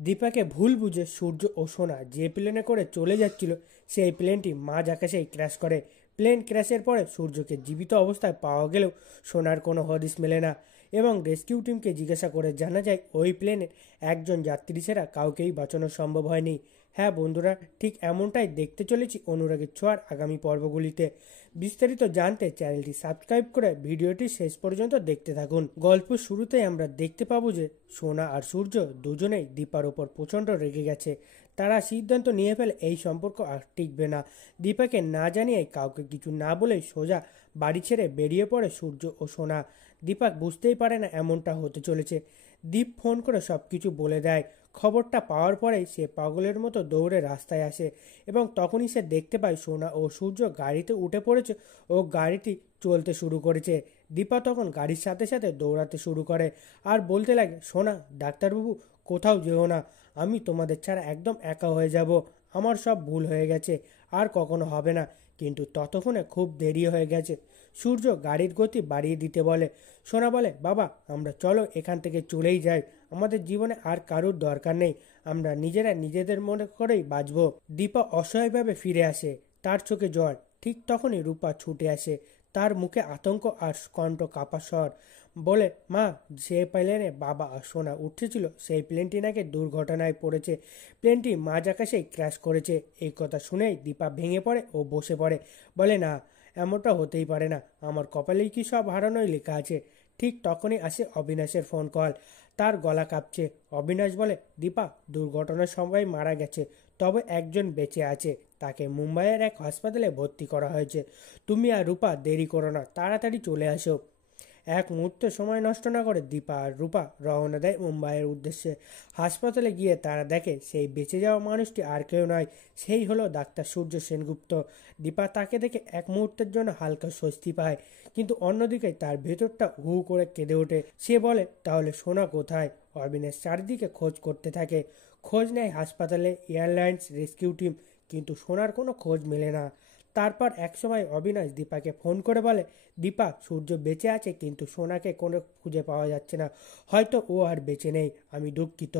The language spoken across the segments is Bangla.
দীপাকে ভুল বুঝে সূর্য ও সোনা যে প্লেনে করে চলে যাচ্ছিল সেই প্লেনটি মাঝ আকাশেই ক্র্যাশ করে। প্লেন ক্র্যাশের পরে সূর্যকে জীবিত অবস্থায় পাওয়া গেলেও সোনার কোনো হদিস মেলে না এবং রেস্কিউ টিমকে জিজ্ঞাসা করে জানা যায় ওই প্লেনের একজন যাত্রী ছাড়া কাউকেই বাঁচানো সম্ভব হয়নি। হ্যাঁ বন্ধুরা, ঠিক এমনটাই দেখতে চলেছি অনুরাগের ছোঁয়ার আগামী পর্বগুলিতে। বিস্তারিত জানতে চ্যানেলটি সাবস্ক্রাইব করে ভিডিওটি শেষ পর্যন্ত দেখতে থাকুন। গল্প শুরুতেই আমরা দেখতে পাবো যে সোনা আর সূর্য দুজনেই দীপার ওপর প্রচণ্ড রেগে গেছে। তারা সিদ্ধান্ত নিয়ে ফেলে এই সম্পর্ক আর টিকবে না। দীপাকে না জানিয়ে কাউকে কিছু না বলেই সোজা বাড়ি ছেড়ে বেরিয়ে পড়ে সূর্য ও সোনা। দীপক বুঝতেই পারে না এমনটা হতে চলেছে। দীপ ফোন করে সব কিছু বলে দেয়। খবরটা পাওয়ার পরেই সে পাগলের মতো দৌড়ে রাস্তায় আসে এবং তখনই সে দেখতে পায় সোনা ও সূর্য গাড়িতে উঠে পড়েছে ও গাড়িটি চলতে শুরু করেছে। দীপা তখন গাড়ির সাথে সাথে দৌড়াতে শুরু করে আর বলতে লাগে, সোনা, ডাক্তারবাবু, কোথাও যেও না, আমি তোমাদের ছাড়া একদম একা হয়ে যাব, আমার সব ভুল হয়ে গেছে, আর কখনো হবে না। কিন্তু ততক্ষণে খুব দেরি হয়ে গেছে। সূর্য গাড়ির গতি বাড়িয়ে দিতে বলে। সোনা বলে, বাবা, আমরা চলো এখান থেকে চলেই যাই, আমাদের জীবনে আর কারুর দরকার নেই, আমরা নিজেরা নিজেদের মনে করেই বাঁচব। দীপা অসহায়ভাবে ফিরে আসে, তার চোখে জল। ঠিক তখনই রূপা ছুটে আসে, তার মুখে আতঙ্ক আর কণ্ঠ কাঁপা স্বর। বলে, মা, যে প্লেনে বাবা আর সোনা উঠেছিল সেই প্লেনটি নাকি দুর্ঘটনায় পড়েছে, প্লেনটি মাঝ আকাশেই ক্র্যাশ করেছে। এই কথা শুনেই দীপা ভেঙে পড়ে ও বসে পড়ে। বলে, না, এমনটা হতেই পারে না, আমার কপালেই কি সব হারানোই লেখা আছে। ঠিক তখনই আসে অবিনাশের ফোন কল। তার গলা কাঁপছে। অবিনাশ বলে, দীপা, দুর্ঘটনার সময় মারা গেছে, তবে একজন বেঁচে আছে, তাকে মুম্বাইয়ের এক হাসপাতালে ভর্তি করা হয়েছে। তুমি আর রূপা দেরি করো না, তাড়াতাড়ি চলে আসো। এক মুহূর্তে সময় নষ্ট না করে দীপা আর রূপা রওনা দেয় মুম্বাইয়ের উদ্দেশ্যে। হাসপাতালে গিয়ে তারা দেখে সেই বেঁচে যাওয়া মানুষটি আর কেউ নয়, সেই হলো ডাক্তার সূর্য সেনগুপ্ত। দীপা তাকে দেখে এক মুহূর্তের জন্য হালকা স্বস্তি পায়, কিন্তু অন্যদিকে তার ভেতরটা হু করে কেঁদে ওঠে। সে বলে, তাহলে সোনা কোথায়? অবিনাশ চারিদিকে খোঁজ করতে থাকে। খোঁজ নেয় হাসপাতালে, এয়ারলাইন্স, রেস্কিউ টিম, কিন্তু সোনার কোনো খোঁজ মেলে না। তারপর একসময় অবিনাশ দীপাকে ফোন করে বলে, দীপা, সূর্য বেঁচে আছে কিন্তু সোনাকে কোনো খুঁজে পাওয়া যাচ্ছে না, হয়তো ও আর বেঁচে নেই, আমি দুঃখিত।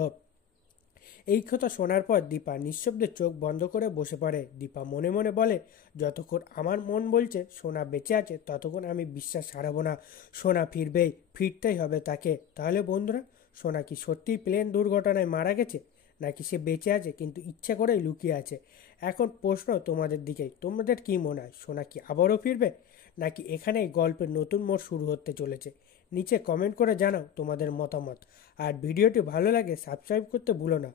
এই কথা শোনার পর দীপা নিঃশব্দে চোখ বন্ধ করে বসে পড়ে। দীপা মনে মনে বলে, যতক্ষণ আমার মন বলছে সোনা বেঁচে আছে ততক্ষণ আমি বিশ্বাস হারাবো না, সোনা ফিরবেই, ফিরতেই হবে তাকে। তাহলে বন্ধুরা, সোনা কি সত্যিই প্লেন দুর্ঘটনায় মারা গেছে, নাকি সে বেঁচে আছে কিন্তু ইচ্ছা করেই লুকিয়ে আছে? এখন প্রশ্ন তোমাদের দিকেই, তোমাদের কি মনে হয়, সোনা কি আবারও ফিরবে, নাকি এখানেই গল্পের নতুন মোড় শুরু হতে চলেছে? নিচে কমেন্ট করে জানাও তোমাদের মতামত। আর ভিডিওটি ভালো লাগে সাবস্ক্রাইব করতে ভুলো না।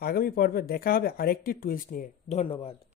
আগামী পর্বে দেখা হবে আরেকটি টুইস্ট নিয়ে। ধন্যবাদ।